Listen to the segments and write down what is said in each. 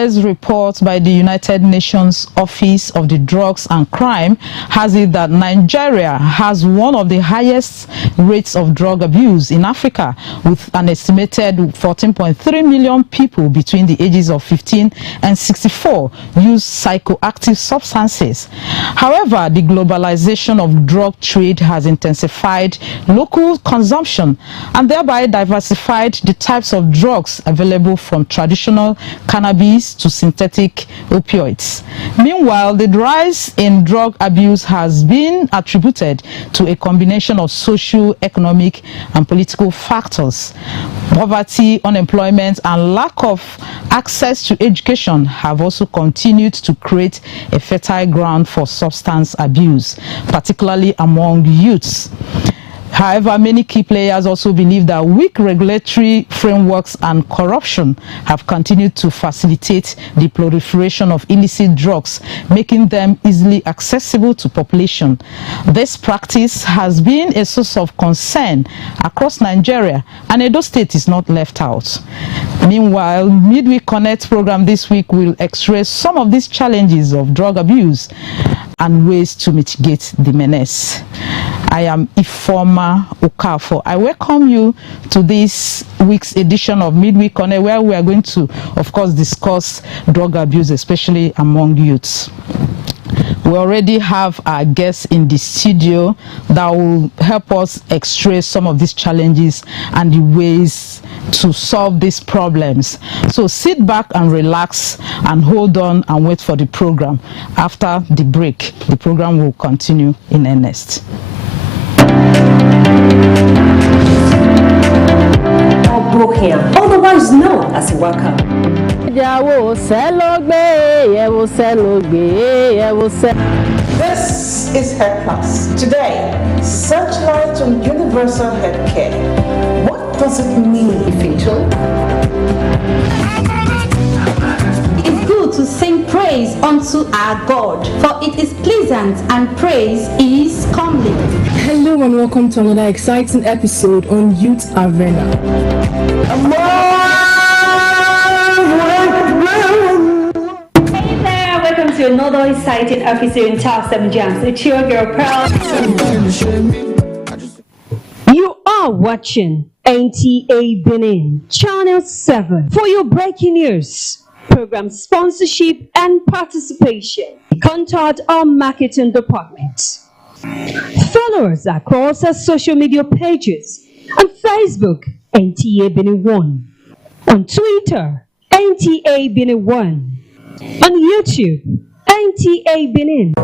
latest report by the United Nations Office of the Drugs and Crime has it that Nigeria has one of the highest rates of drug abuse in Africa, with an estimated 14.3 million people between the ages of 15 and 64 use psychoactive substances. However, the globalization of drug trade has intensified local consumption and thereby diversified the types of drugs available, from traditional cannabis to synthetic opioids. Meanwhile, the rise in drug abuse has been attributed to a combination of socio, economic and political factors. Poverty, unemployment and lack of access to education have also continued to create a fertile ground for substance abuse, particularly among youths. However, many key players also believe that weak regulatory frameworks and corruption have continued to facilitate the proliferation of illicit drugs, making them easily accessible to population. This practice has been a source of concern across Nigeria, and Edo State is not left out. Meanwhile, Midweek Connect program this week will x-ray some of these challenges of drug abuse and ways to mitigate the menace. I am Ifoma Okafo. I welcome you to this week's edition of Midweek Connect, where we are going to, of course, discuss drug abuse, especially among youths. We already have our guests in the studio that will help us x-ray some of these challenges and the ways to solve these problems. So sit back and relax and hold on and wait for the program. After the break, the program will continue in earnest. Otherwise known as Waka. This is Health Plus. Today, searchlight on universal healthcare. What does it mean, Ifecho? It's good to sing praise unto our God, for it is pleasant and praise is comely. Hello and welcome to another exciting episode on Youth Arena. Hey there, welcome to another exciting episode in Top 7 Jams. It's your girl Pearl. You are watching NTA Benin, Channel 7. For your breaking news, program sponsorship and participation, contact our marketing department. Follow us across our social media pages on Facebook, NTA Benin 1, on Twitter, NTA Benin 1, on YouTube, NTA Benin.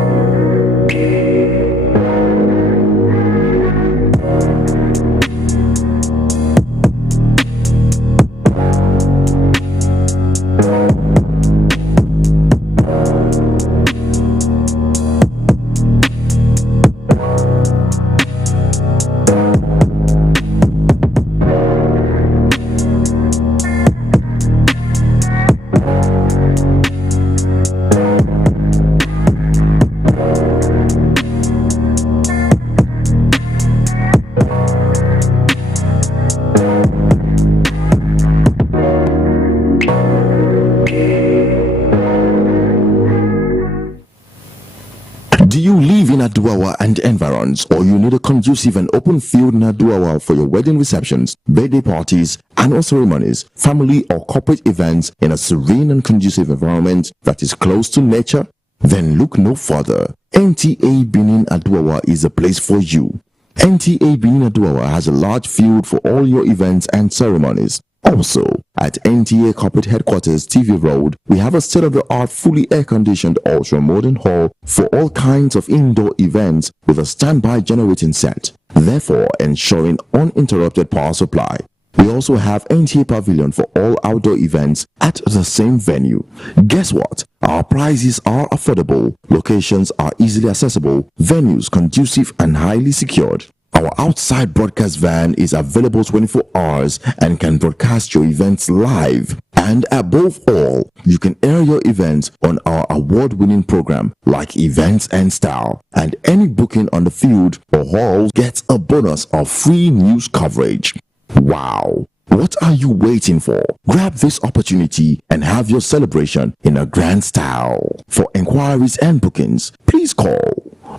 Do you live in Aduawa and environs, or you need a conducive and open field in Aduawa for your wedding receptions, birthday parties, annual ceremonies, family or corporate events in a serene and conducive environment that is close to nature? Then look no further. NTA Benin Aduawa is a place for you. NTA Benin Aduawa has a large field for all your events and ceremonies. Also, at NTA Corporate Headquarters, TV Road, we have a state-of-the-art, fully air-conditioned, ultra-modern hall for all kinds of indoor events with a standby generating set, therefore ensuring uninterrupted power supply. We also have NTA Pavilion for all outdoor events at the same venue. Guess what? Our prices are affordable, locations are easily accessible, venues conducive and highly secured. Our outside broadcast van is available 24 hours and can broadcast your events live. And above all, you can air your events on our award-winning program like Events and Style. And any booking on the field or hall gets a bonus of free news coverage. Wow! What are you waiting for? Grab this opportunity and have your celebration in a grand style. For inquiries and bookings, please call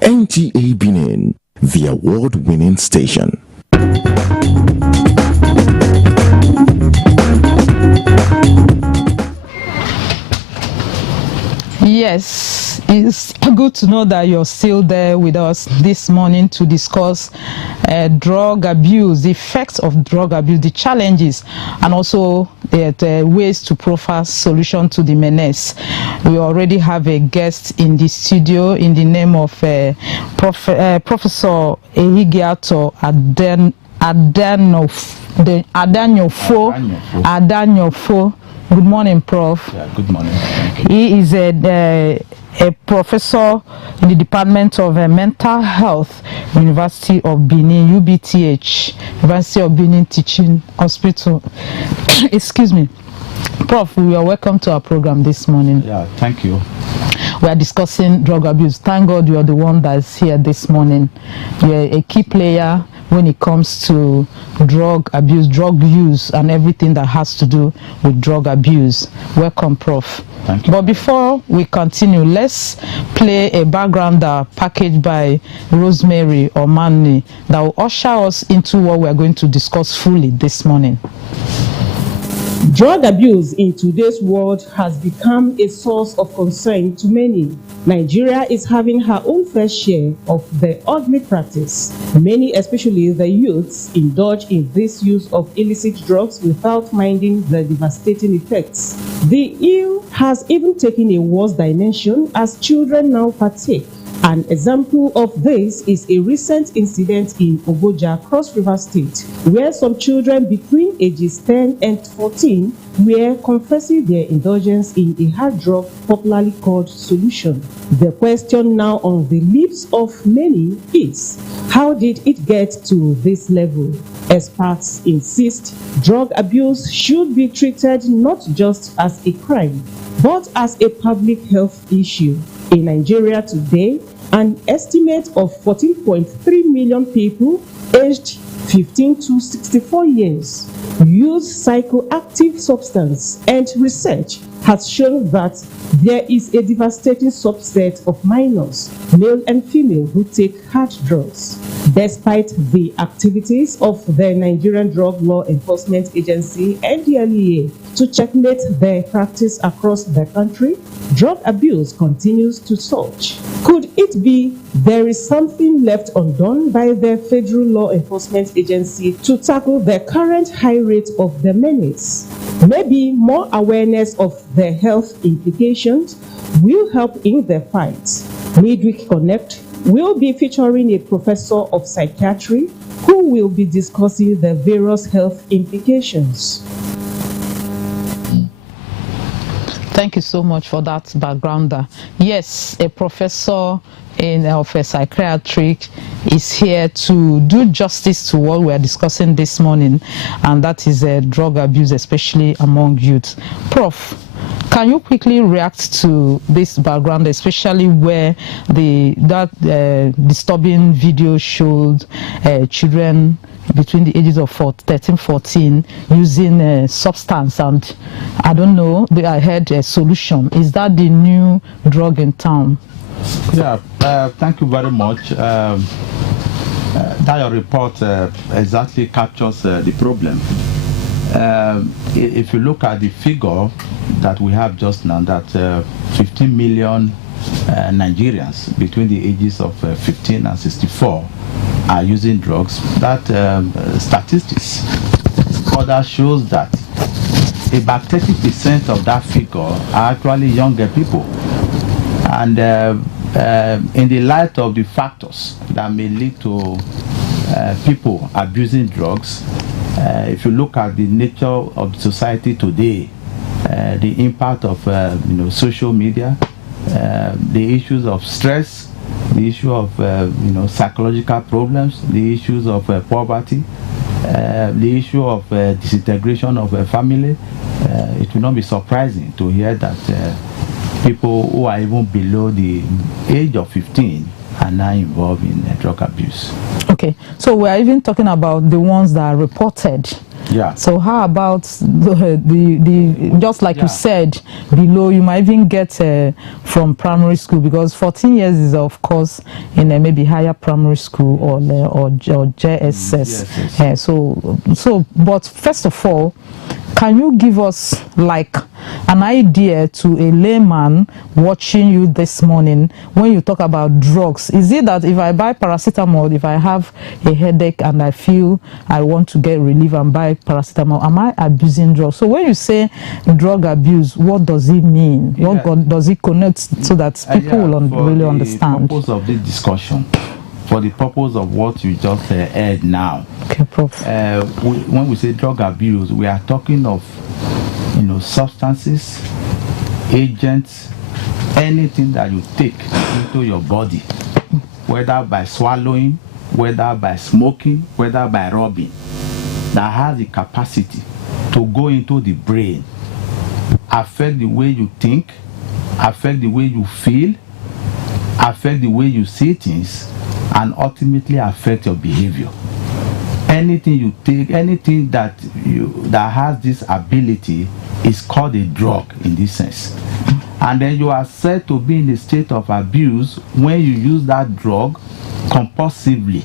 NTA Benin, the award-winning station. Yes, it's good to know that you're still there with us this morning to discuss drug abuse, the effects of drug abuse, the challenges, and also the ways to profile solution to the menace. We already have a guest in the studio in the name of Professor Ehigiato Adanyofo. Good morning, Prof. Yeah, good morning. He is a professor in the Department of Mental Health, University of Benin, UBTH, University of Benin Teaching Hospital. Excuse me. Prof, you are welcome to our program this morning. Yeah, thank you. We are discussing drug abuse. Thank God you are the one that is here this morning. You are a key player when it comes to drug abuse, drug use, and everything that has to do with drug abuse. Welcome, Prof. Thank you. But before we continue, let's play a backgrounder packaged by Rosemary Omani that will usher us into what we are going to discuss fully this morning. Drug abuse in today's world has become a source of concern to many. Nigeria is having her own fair share of the ugly practice. Many, especially the youths, indulge in this use of illicit drugs without minding the devastating effects. The ill has even taken a worse dimension as children now partake. An example of this is a recent incident in Ogoja, Cross River State, where some children between ages 10 and 14 were confessing their indulgence in a hard drug popularly called solution. The question now on the lips of many is, how did it get to this level? Experts insist drug abuse should be treated not just as a crime, but as a public health issue. In Nigeria today, an estimate of 14.3 million people aged 15 to 64 years use psychoactive substance, and research has shown that there is a devastating subset of minors, male and female, who take hard drugs. Despite the activities of the Nigerian Drug Law Enforcement Agency, NDLEA, to checkmate the practice across the country, drug abuse continues to surge. Could it be there is something left undone by the Federal Law Enforcement Agency to tackle the current high rate of the menace? Maybe more awareness of the health implications will help in the fight. Midweek Connect will be featuring a professor of psychiatry who will be discussing the various health implications. Thank you so much for that backgrounder. Yes, a professor of psychiatry is here to do justice to what we are discussing this morning, and that is drug abuse, especially among youth. Prof, can you quickly react to this background, especially where that disturbing video showed children between the ages of 13-14 using substance, and I don't know, I heard a solution. Is that the new drug in town? Yeah, thank you very much. That your report exactly captures the problem. If you look at the figure that we have just now, that 15 million Nigerians between the ages of 15 and 64 are using drugs, that statistics further shows that about 30% of that figure are actually younger people. And in the light of the factors that may lead to people abusing drugs, if you look at the nature of society today, the impact of social media, the issues of stress, the issue of psychological problems, the issues of poverty, the issue of disintegration of a family, it will not be surprising to hear that people who are even below the age of 15 are now involved in drug abuse. Okay, so we are even talking about the ones that are reported Yeah. So how about the just like you said, below, you might even get from primary school, because 14 years is of course in a maybe higher primary school or JSS. Yes. So but first of all, can you give us like an idea to a layman watching you this morning when you talk about drugs? Is it that if I buy paracetamol, if I have a headache and I feel I want to get relief and buy paracetamol, am I abusing drugs? So when you say drug abuse, what does it mean? What does it connect so that people will really understand? For the purpose of this discussion, for the purpose of what you just heard now, okay, Prof. When we say drug abuse, we are talking of, substances, agents, anything that you take into your body, whether by swallowing, whether by smoking, whether by rubbing, that has the capacity to go into the brain, affect the way you think, affect the way you feel, affect the way you see things, and ultimately affect your behavior. Anything you take, anything that has this ability is called a drug in this sense. And then you are said to be in a state of abuse when you use that drug compulsively.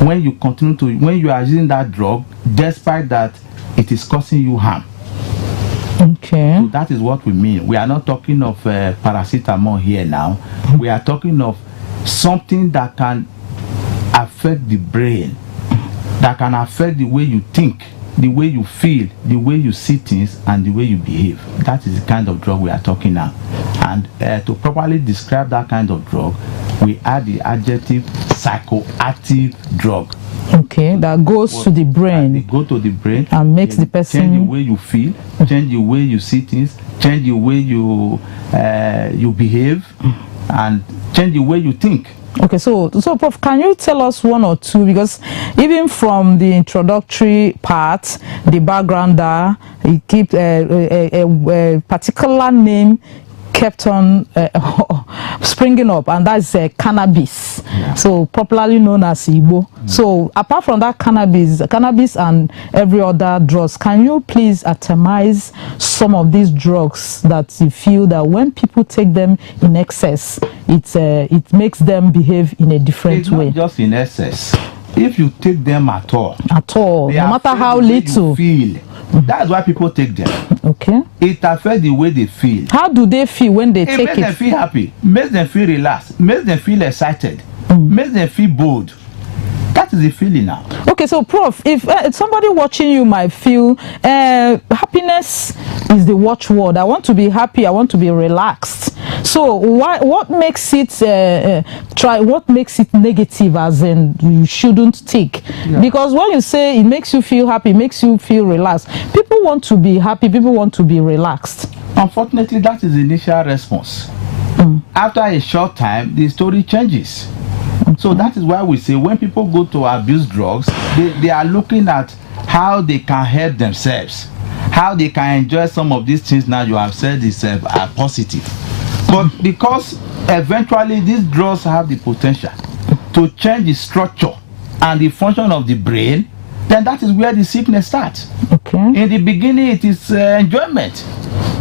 When you are using that drug, despite that it is causing you harm. Okay. So that is what we mean. We are not talking of paracetamol here now. We are talking of something that can affect the brain, that can affect the way you think, the way you feel, the way you see things, and the way you behave. That is the kind of drug we are talking now. And to properly describe that kind of drug, we add the adjective psychoactive drug. Okay, that goes to the brain. They go to the brain and makes the person change the way you feel, change the way you see things, change the way you behave, and change the way you think. Okay, so Prof, can you tell us one or two, because even from the introductory part, the background there, it keeps a particular name kept on springing up, and that's cannabis, so popularly known as Igbo. So apart from that cannabis and every other drugs, can you please itemize some of these drugs that you feel that when people take them in excess, it makes them behave in a different way? Not just in excess. If you take them at all, no matter how little you feel, that's why people take them. Okay. It affects the way they feel. How do they feel when they take it? It makes them feel happy, makes them feel relaxed, makes them feel excited, makes them feel bold. That is the feeling now. Okay, so Prof, if somebody watching you might feel happiness is the watchword. I want to be happy, I want to be relaxed. So what makes it what makes it negative, as in you shouldn't take? Because when you say it makes you feel happy, it makes you feel relaxed, people want to be happy, people want to be relaxed. Unfortunately, that is the initial response. After a short time, the story changes. So that is why we say when people go to abuse drugs, they are looking at how they can help themselves, how they can enjoy some of these things now you have said is positive. But because eventually these drugs have the potential to change the structure and the function of the brain, then that is where the sickness starts. Okay. In the beginning, it is enjoyment.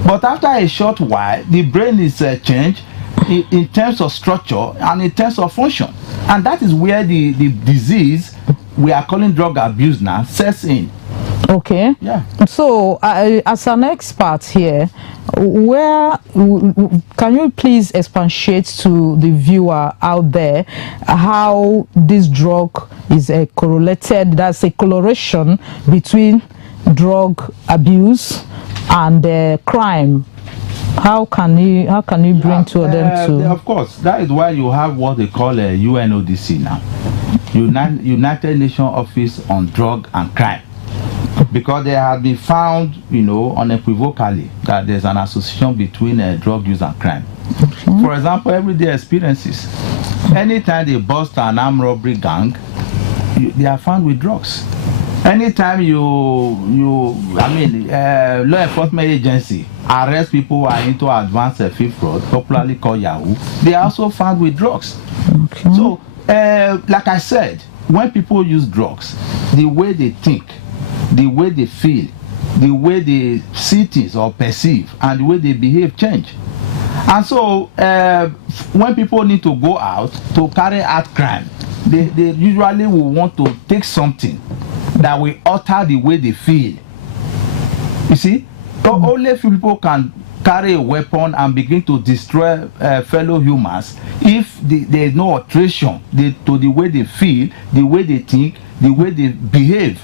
But after a short while, the brain is changed in terms of structure and in terms of function. And that is where the disease we are calling drug abuse now sets in. Okay. Yeah. So, as an expert here, where can you please expatiate to the viewer out there how this drug is correlated? That's a correlation between drug abuse and crime. How can you bring to them to? Of course, that is why you have what they call a UNODC now, United Nations Office on Drug and Crime, because they have been found, unequivocally that there's an association between drug use and crime. Okay. For example, everyday experiences. Anytime they bust an armed robbery gang, they are found with drugs. Anytime law enforcement agency arrest people who are into advanced field fraud, popularly called Yahoo, they are also found with drugs. Okay. So, like I said, when people use drugs, the way they think, the way they feel, the way they see things or perceive, and the way they behave change. And so when people need to go out to carry out crime, they usually will want to take something that will alter the way they feel. You see, only few people can carry a weapon and begin to destroy fellow humans if there is no alteration to the way they feel, the way they think, the way they behave.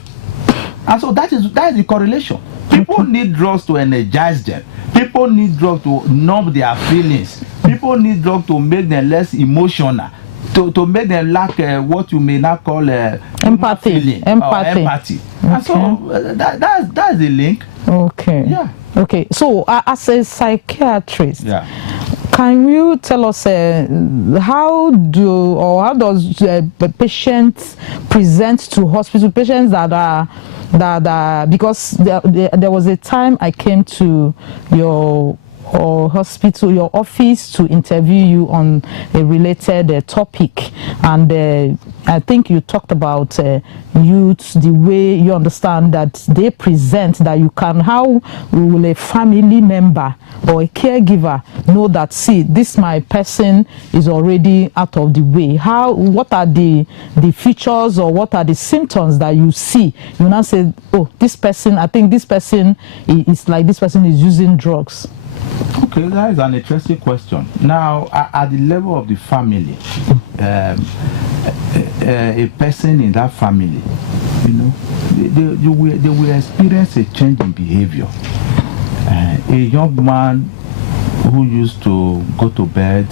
And so that is the correlation. People need drugs to energize them. People need drugs to numb their feelings. People need drugs to make them less emotional, to make them lack what you may not call empathy. Empathy. Okay. And so that's the link. Okay. Yeah. Okay. So as a psychiatrist, yeah, can you tell us how does the patient present to hospital? Patients that are because there was a time I came to your hospital, your office, to interview you on a related topic, and I think you talked about youth, the way you understand that they present, that you can, how will a family member or a caregiver know that, see, this my person is already out of the way? What are the features, or what are the symptoms that you see? You now say, oh, this person, I think this person is like, this person is using drugs. Okay, that is an interesting question. Now, at the level of the family, a person in that family, you know, they will experience a change in behavior. A young man who used to go to bed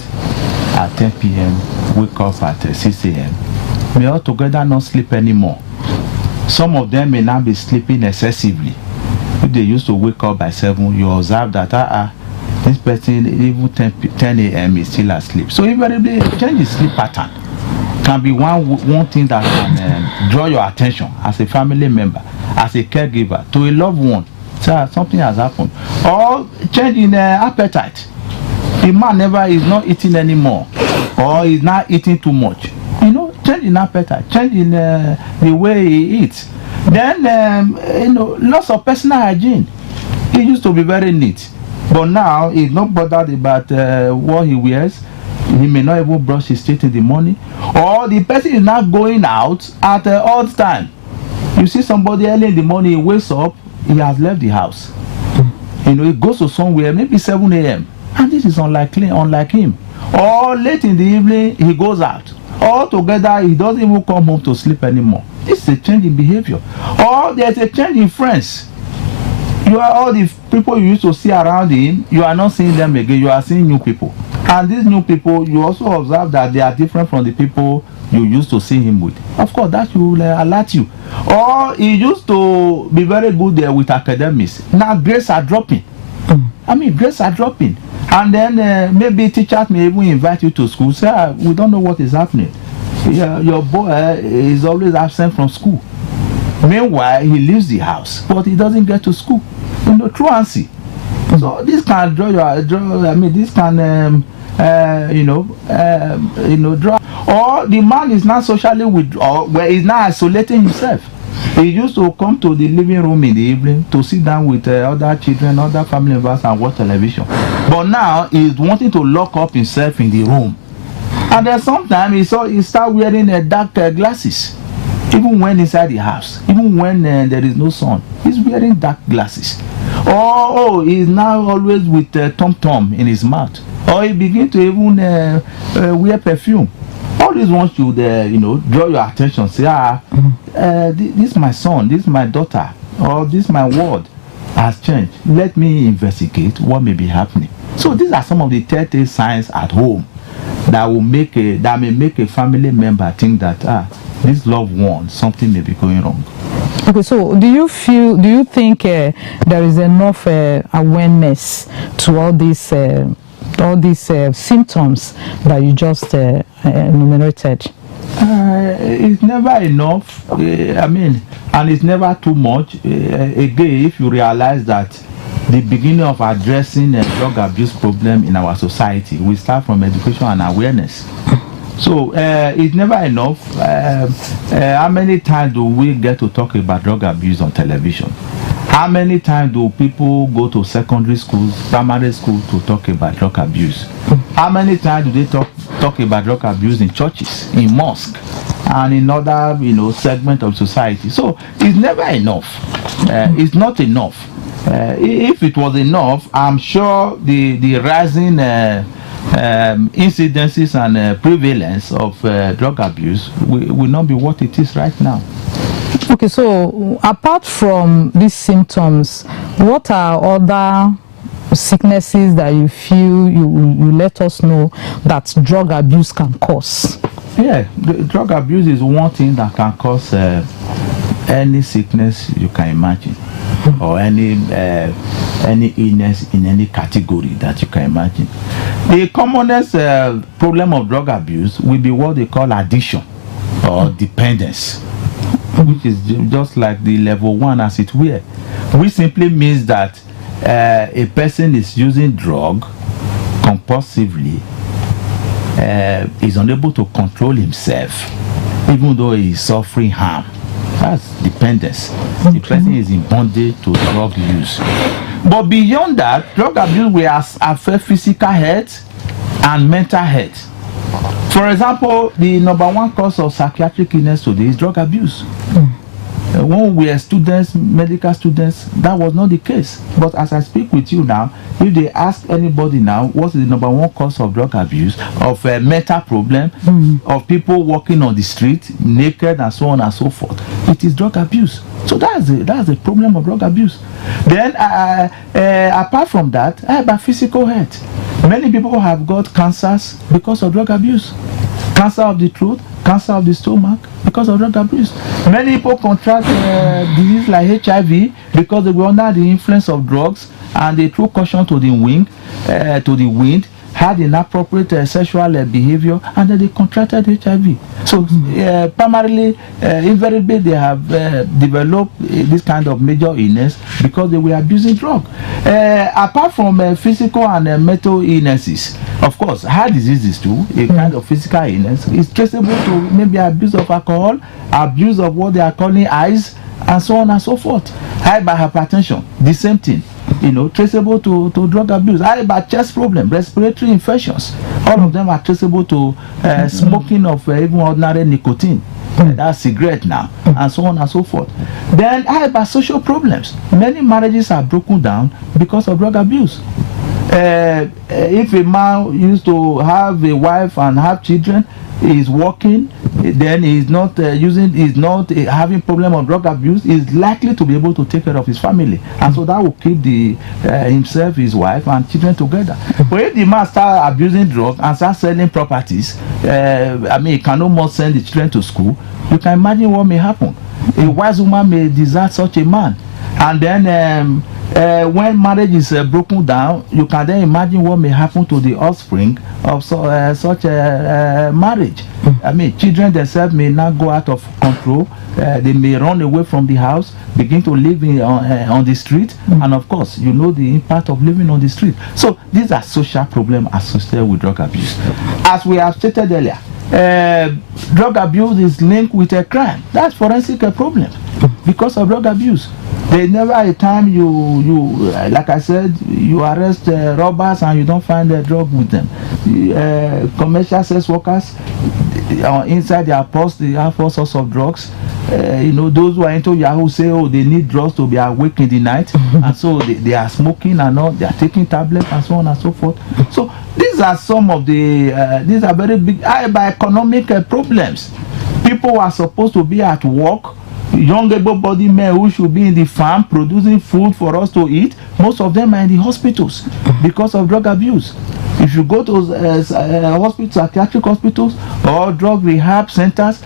at 10 p.m., wake up at 6 a.m., may altogether not sleep anymore. Some of them may not be sleeping excessively. If they used to wake up by 7, you observe that this person, even 10 a.m. is still asleep. So invariably, change in sleep pattern can be one thing that can draw your attention as a family member, as a caregiver, to a loved one. So something has happened. Or change in appetite. The man is not eating anymore, or is not eating too much. You know, change in appetite, change in the way he eats. Then, loss of personal hygiene. He used to be very neat, but now he's not bothered about what he wears. He may not even brush his teeth in the morning. Or the person is not going out at odd time. You see somebody early in the morning, he wakes up, he has left the house. You know, he goes to somewhere, maybe 7 a.m. And this is unlike him. Or late in the evening, he goes out. Altogether, he doesn't even come home to sleep anymore. This is a change in behavior. Or there's a change in friends. All the people you used to see around him, you are not seeing them again. You are seeing new people. And these new people, you also observe that they are different from the people you used to see him with. Of course, that will alert you. Or he used to be very good there with academics. Now grades are dropping. Grades are dropping. And then maybe teachers may even invite you to school. Say, we don't know what is happening. Your boy is always absent from school. Meanwhile, he leaves the house, but he doesn't get to school. Truancy. So this can this can draw. Or the man is not socially where he's not isolating himself. He used to come to the living room in the evening to sit down with other children, other family members, and watch television. But now he's wanting to lock up himself in the room. And then sometimes he start wearing dark glasses. Even when inside the house, even when there is no sun, he's wearing dark glasses. Or he's now always with tom-tom in his mouth. Or he begins to even wear perfume. All these ones should, draw your attention. Say, this is my son, this is my daughter, or this my ward has changed. Let me investigate what may be happening. So these are some of the telltale signs at home that may make a family member think that this loved one, something may be going wrong. Okay, so do you think there is enough awareness to all these symptoms that you just enumerated? It's never enough. And it's never too much. Again, if you realize that the beginning of addressing a drug abuse problem in our society, we start from education and awareness. So it's never enough. How many times do we get to talk about drug abuse on television? How many times do people go to secondary schools, primary schools to talk about drug abuse? How many times do they talk about drug abuse in churches, in mosques, and in other segment of society? So it's never enough. It's not enough. If it was enough, I'm sure the rising incidences and prevalence of drug abuse will not be what it is right now. Okay, so apart from these symptoms, what are other sicknesses that you feel you let us know that drug abuse can cause? Yeah, drug abuse is one thing that can cause any sickness you can imagine, or any illness in any category that you can imagine. The commonest problem of drug abuse will be what they call addiction or dependence, which is just like the level 1 as it were, which simply means that a person is using drug compulsively, is unable to control himself, even though he is suffering harm. That's dependence. Okay. The person is in bondage to drug use. But beyond that, drug abuse will affect physical health and mental health. For example, the number 1 cause of psychiatric illness today is drug abuse. When we were students, medical students, that was not the case. But as I speak with you now, if they ask anybody now, what's the number 1 cause of drug abuse, of mental problem, of people walking on the street naked and so on and so forth, it is drug abuse. So that's the problem of drug abuse. Then, apart from that, about physical health, many people have got cancers because of drug abuse. Cancer of the throat, cancer of the stomach, because of drug abuse. Many people contract disease like HIV because they were under the influence of drugs and they threw caution to the wind, had inappropriate sexual behavior, and then they contracted HIV. So primarily, invariably, they have developed this kind of major illness because they were abusing drugs. Apart from physical and mental illnesses, of course, heart diseases too, a kind of physical illness, is traceable to maybe abuse of alcohol, abuse of what they are calling ice, and so on and so forth. High by hypertension, the same thing. Traceable to drug abuse. High by chest problem, respiratory infections, all of them are traceable to smoking of even ordinary nicotine. That's cigarette now, and so on and so forth. Then high by social problems. Many marriages are broken down because of drug abuse. If a man used to have a wife and have children, he is working, then he is not having problem of drug abuse, he is likely to be able to take care of his family, and so that will keep himself, his wife, and children together. But if the man start abusing drugs and start selling properties, he can no more send the children to school. You can imagine what may happen. A wise woman may desert such a man, and then when marriage is broken down, you can then imagine what may happen to the offspring of such a marriage. Children themselves may not go out of control. They may run away from the house, begin to live on the street, and of course, the impact of living on the street. So these are social problems associated with drug abuse. As we have stated earlier, drug abuse is linked with a crime. That's forensic problem because of drug abuse. There's never a time you like I said, you arrest robbers and you don't find a drug with them. Commercial sex workers, inside their purse, they have all sorts of drugs. Those who are into Yahoo say, they need drugs to be awake in the night, and so they are smoking and all, they are taking tablets and so on and so forth. So these are some of these are very big economic problems. People are supposed to be at work. Young able-bodied men who should be in the farm producing food for us to eat, most of them are in the hospitals because of drug abuse. If you go to hospitals, psychiatric hospitals or drug rehab centers,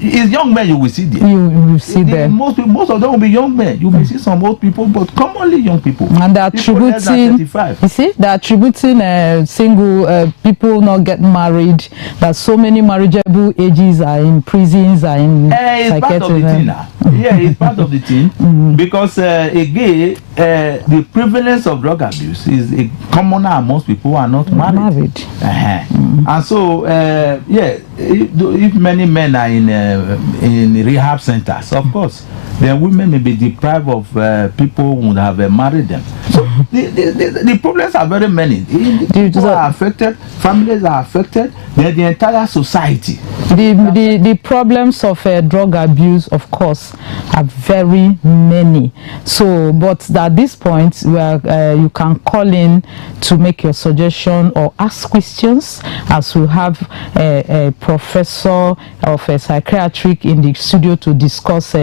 it's young men you will see there. You will see there. Most of them will be young men. You may see some old people, but commonly young people. And they're attributing, single people not getting married. That so many marriageable ages are in prisons, are in it's part of the thing now. Yeah, it's part of the thing. Because again, the prevalence of drug abuse is a commoner amongst people who are not married. And so, yeah, if many men are in rehab centers, of course, then women may be deprived of people who would have married them. So the problems are very many. People are affected, families are affected, then the entire society. The problems of drug abuse, of course, are very many. So, but at this point, where you can call in to make your suggestion or ask questions, as we have a professor of psychiatric in the studio to discuss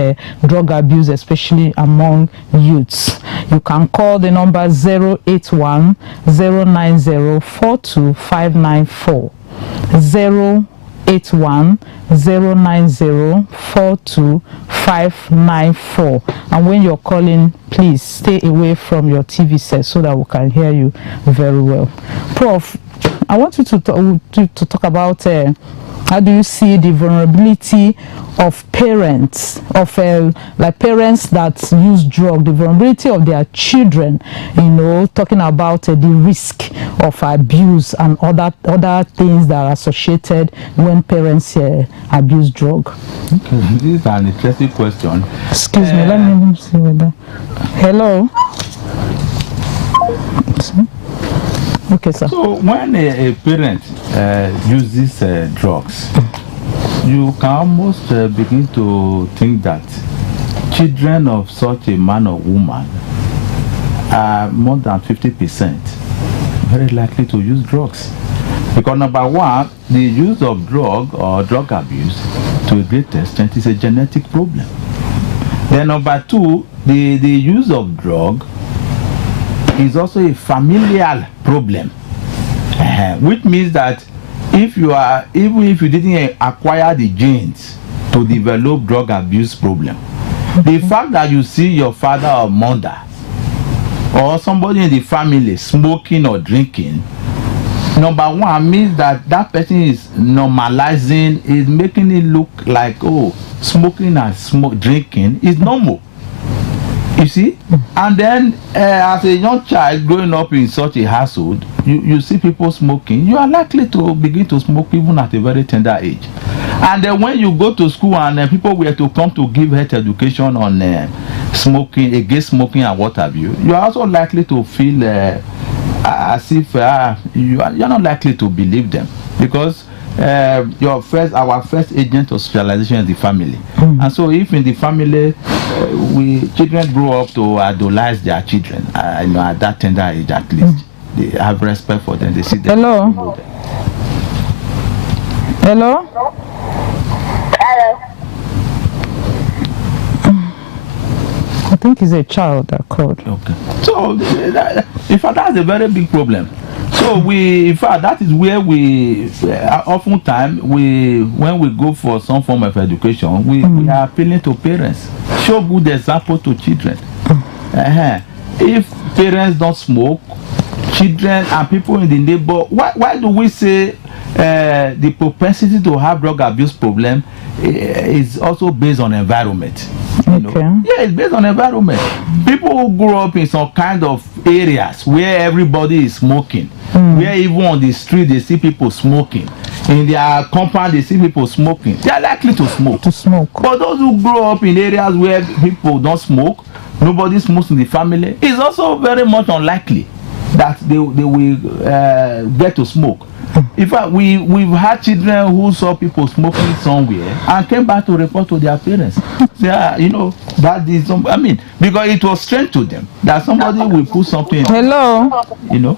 drug abuse, especially among youths. You can call the number 081 090 42594. 081 090 42594. And when you're calling, please stay away from your TV set so that we can hear you very well. Prof, I want you to talk about how do you see the vulnerability of parents, of like parents that use drugs, the vulnerability of their children, you know, talking about the risk of abuse and other things that are associated when parents abuse drug. Okay, this is an interesting question. Excuse me, let me see whether. Hello. Okay, sir. So when a parent uses drugs, you can almost begin to think that children of such a man or woman are more than 50% very likely to use drugs. Because number one, the use of drug or drug abuse to a great extent is a genetic problem. Then number two, the use of drug is also a familial problem, which means that even if you didn't acquire the genes to develop drug abuse problem, the fact that you see your father or mother or somebody in the family smoking or drinking, number one, means that that person is normalizing, is making it look like, oh, smoking and drinking is normal. You see? And then as a young child growing up in such a household, you see people smoking, you are likely to begin to smoke even at a very tender age. And then when you go to school and people were to come to give health education on smoking, against smoking and what have you, you are also likely to feel as if you are not likely to believe them, because our first agent of socialization is the family. And so if in the family children grow up to idolize their children, at that tender age at least, they have respect for them, they see them. Hello. Hello. I think it's a child that called. Okay. So in fact, that's a very big problem. So in fact, that is where we oftentimes when we go for some form of education, we are appealing to parents. Show good example to children. If parents don't smoke, children and people in the neighborhood, why do we say the propensity to have drug abuse problem is also based on environment? You know? Yeah, it's based on environment. People who grow up in some kind of areas where everybody is smoking, where even on the street they see people smoking, in their compound they see people smoking, they are likely to smoke. But those who grow up in areas where people don't smoke, nobody smokes in the family, it's also very much unlikely that they will get to smoke. In fact, we've had children who saw people smoking somewhere and came back to report to their parents. Say, that is because it was strange to them that somebody will put something in. Hello. Hello.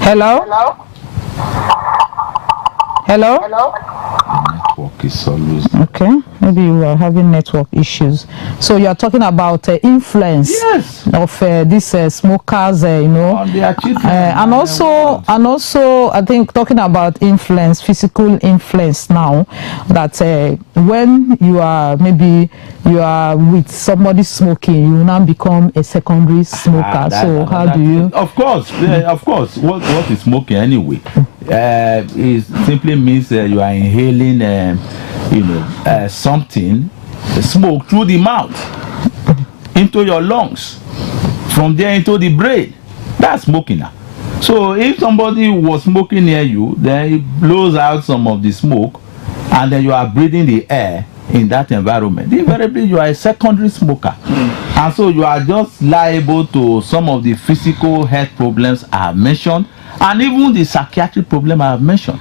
Hello. Hello. Hello. Network is always okay. Maybe you are having network issues. So you are talking about influence of these smokers, on their children, and also I think talking about influence, physical influence now. That when you are with somebody smoking, you now become a secondary smoker. So how do you? Of course. What is smoking anyway? It simply means you are inhaling something, smoke through the mouth into your lungs, from there into the brain. That's smoking now. So if somebody was smoking near you, then it blows out some of the smoke, and then you are breathing the air in that environment, invariably you are a secondary smoker. And so you are just liable to some of the physical health problems I have mentioned, and even the psychiatric problem I have mentioned.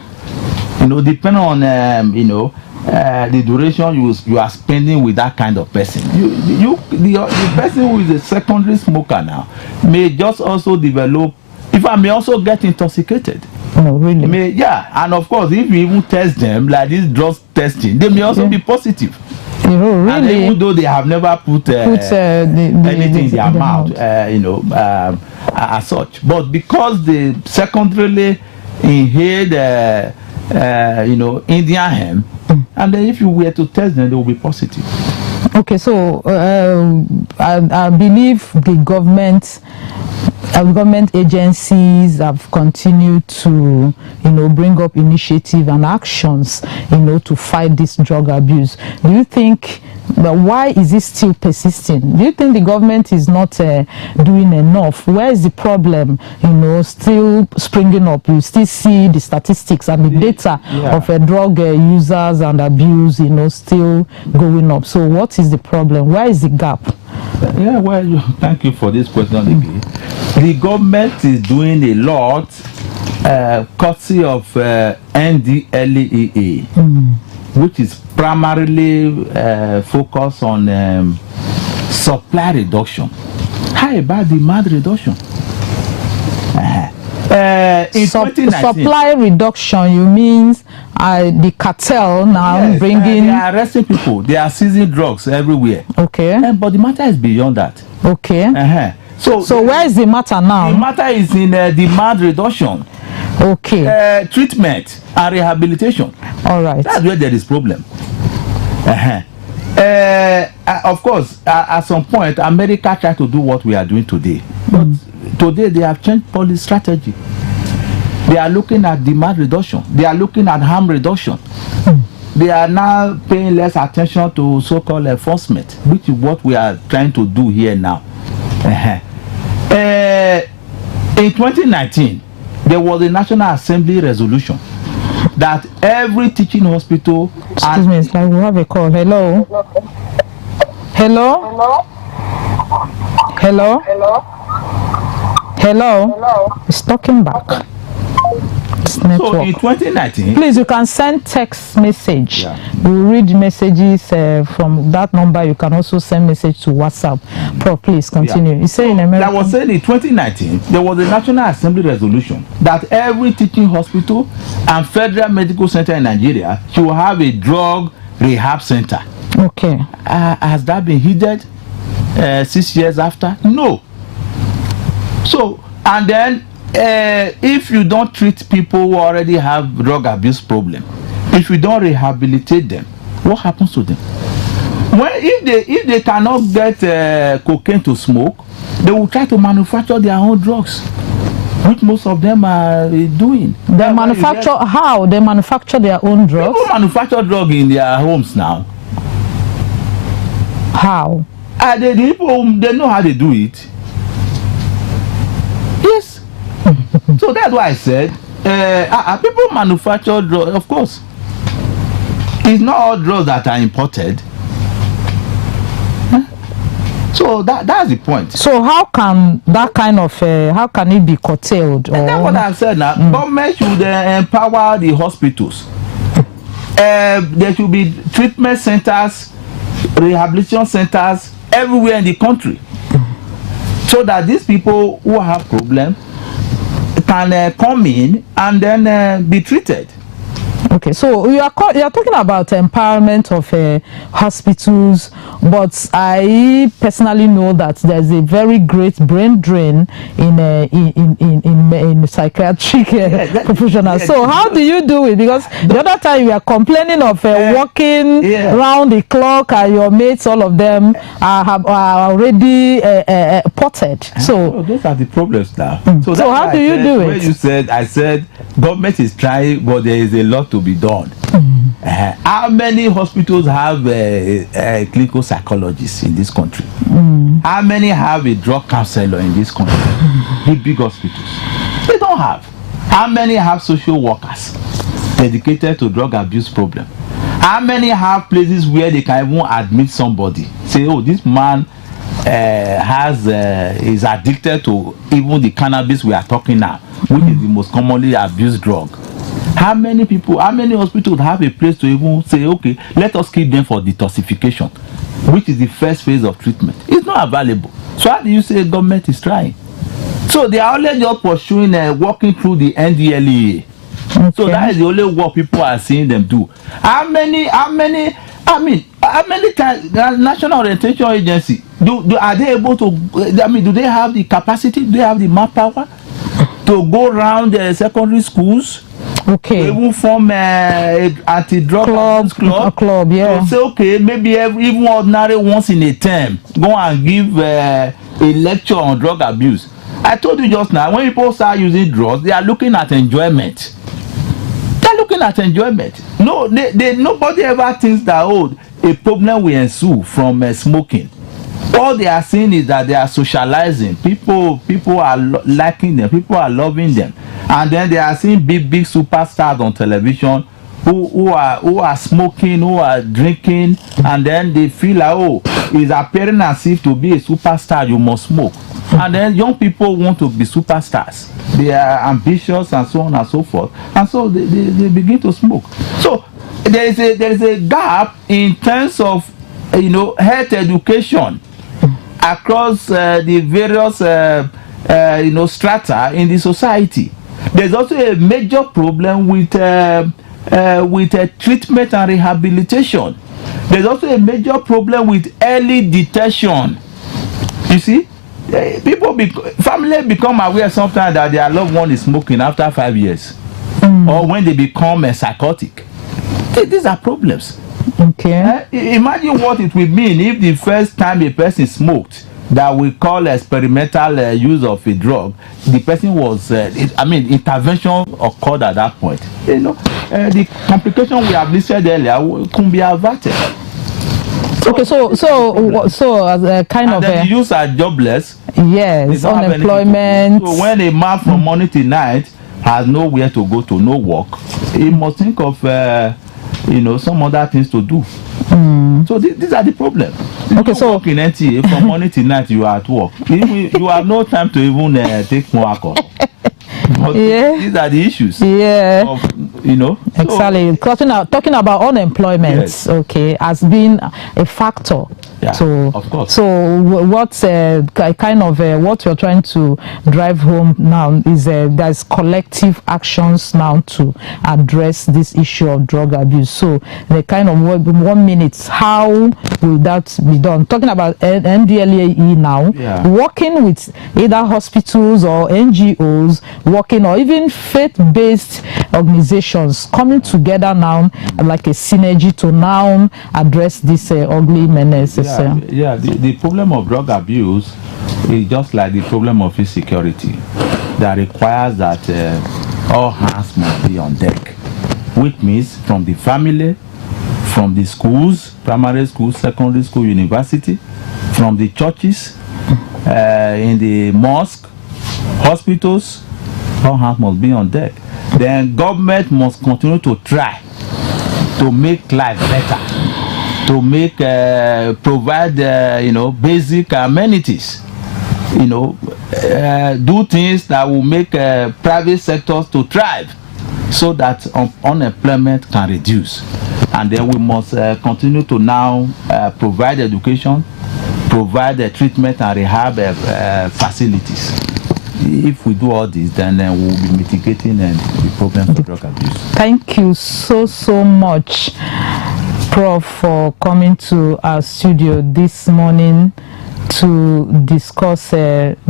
Depending on the duration you are spending with that kind of person. The person who is a secondary smoker now may just also develop, if I may also get intoxicated. No, really? And of course, if you even test them like this drug testing, they may also be positive. Really? And even though they have never put anything in their mouth, as such. But because they secondarily inhaled, Indian hemp, and then if you were to test them, they will be positive. Okay, so I believe the government agencies have continued to, bring up initiative and actions, to fight this drug abuse. Do you think, why is it still persisting? Do you think the government is not doing enough? Where is the problem, still springing up? You still see the statistics and the data of drug users and abuse, still going up. So what is the problem? Where is the gap? Thank you for this question again. The government is doing a lot, courtesy of NDLEA, which is primarily focused on supply reduction. How about demand reduction? In 2019, supply reduction, you means the cartel now bringing... They are arresting people. They are seizing drugs everywhere. Okay. But the matter is beyond that. Okay. So where is the matter now? The matter is in demand reduction. Okay. Treatment and rehabilitation. All right. That's where there is problem. Of course, at some point, America tried to do what we are doing today. But today, they have changed policy strategy. They are looking at demand reduction. They are looking at harm reduction. They are now paying less attention to so-called enforcement, which is what we are trying to do here now. In 2019, there was a National Assembly resolution that every teaching hospital... Excuse me, it's like we have a call. Hello? Hello? Hello? Hello? It's talking back. So in 2019, please, you can send text message. We'll read messages from that number. You can also send message to WhatsApp. Prof, please continue. You say in America. I was saying in 2019 there was a National Assembly resolution that every teaching hospital and federal medical center in Nigeria should have a drug rehab center. Okay. Has that been heeded 6 years after? No. So, and then if you don't treat people who already have drug abuse problem, if you don't rehabilitate them, what happens to them? If they cannot get cocaine to smoke, they will try to manufacture their own drugs, which most of them are doing. They manufacture how? They manufacture their own drugs? People manufacture drugs in their homes now. How? The people, they know how they do it. Yes. So that's why I said people manufacture drugs. Of course, it's not all drugs that are imported. So that's the point. So how can that kind of how can it be curtailed? And that's what I said now. Government should empower the hospitals. There should be treatment centers, rehabilitation centers everywhere in the country, so that these people who have problems can come in and then be treated. Okay, so you are talking about empowerment of hospitals, but I personally know that there's a very great brain drain in psychiatric professionals. So how do you do it? Because the other time you are complaining of working round the clock, and your mates, all of them are already potted. So those are the problems now. So how do you do it? When you said, I said government is trying, but there is a lot to be done. How many hospitals have clinical psychologists in this country? How many have a drug counselor in this country? The big hospitals. They don't have. How many have social workers dedicated to drug abuse problem? How many have places where they can even admit somebody? Say, oh, this man is addicted to even the cannabis we are talking now, which is the most commonly abused drug. How many hospitals have a place to even say, okay, let us keep them for detoxification, which is the first phase of treatment? It's not available. So how do you say government is trying? So they are only just pursuing working through the NDLEA. Okay. So that is the only work people are seeing them do. How many times the National Orientation Agency are they able to? Do they have the capacity? Do they have the manpower to go around the secondary schools? Okay. They will form anti-drug club. Yeah. So say, okay, maybe even ordinary once in a term, go and give a lecture on drug abuse. I told you just now, when people start using drugs, they are looking at enjoyment. They're looking at enjoyment. No, nobody ever thinks that a problem will ensue from smoking. All they are seeing is that they are socializing. People are liking them. People are loving them, and then they are seeing big superstars on television who are smoking, who are drinking, and then they feel like, it's appearing as if to be a superstar you must smoke. And then young people want to be superstars. They are ambitious and so on and so forth, and so they begin to smoke. So there is a gap in terms of health education across the various strata in the society. There's also a major problem with treatment and rehabilitation. There's also a major problem with early detection. You see, family become aware sometimes that their loved one is smoking after 5 years, or when they become psychotic. These are problems. Okay. Imagine what it would mean if the first time a person smoked, that we call experimental use of a drug, the person was, intervention occurred at that point. The complication we have listed earlier could be averted. Okay, so as a kind of the youths are jobless. Yes, unemployment. So when a man from morning till night has nowhere to go to, no work, he must think of some other things to do. So these are the problems. Okay, so work in NTA from morning till night you are at work. You have no time to even take more alcohol. But these are the issues. Yeah. Exactly. Talking about unemployment, yes. Okay, has been a factor. Yeah, so, of course. So what's what you're trying to drive home now is there's collective actions now to address this issue of drug abuse. So the kind of 1 minute, how will that be done? Talking about NDLEA now, working with either hospitals or NGOs, working or even faith-based organizations coming together now like a synergy to now address this ugly menace. The problem of drug abuse is just like the problem of insecurity that requires that all hands must be on deck, which means from the family, from the schools, primary school, secondary school, university, from the churches, in the mosque, hospitals, all hands must be on deck. Then government must continue to try to make life better, to make provide basic amenities, do things that will make private sectors to thrive, so that unemployment can reduce. And then we must continue to now provide education, provide treatment and rehab facilities. If we do all this, then we'll be mitigating the problem of drug abuse. Thank you so much, Prof, for coming to our studio this morning to discuss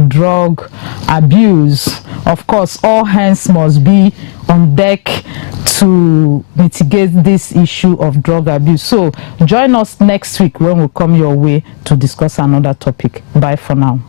drug abuse. Of course, all hands must be on deck to mitigate this issue of drug abuse. So join us next week when we come your way to discuss another topic. Bye for now.